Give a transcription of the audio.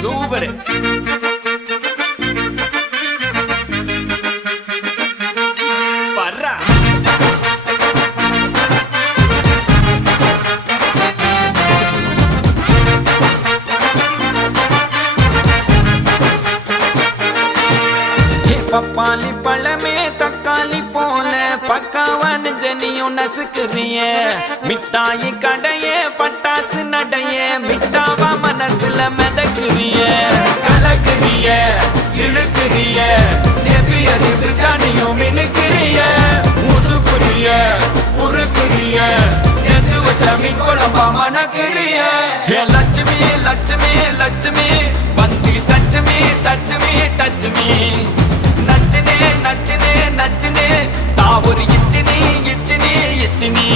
Super. பர்றா பப்பாளி பழமே தக்காளி போல பக்காவான ஜனியும் நசுக்குறிய மிட்டாயி கடைய பட்டாசு நடைய மிட்டாவா மனசுல மிதக்குறிய கலக்குறிய இழுக்குறிய நெபியறிவு ஜனியும் மினுக்குறிய முசுக்குறிய உருக்குறிய எது வச்ச மீன் குழம்பா மணக்குறிய லட்சுமி லட்சுமி லட்சுமி வந்து டச்சுமி டச்சுமி டச்சுமி நச்சினே நச்சினே நச்சினே தாவூர் இச்சினி இச்சினி இச்சினி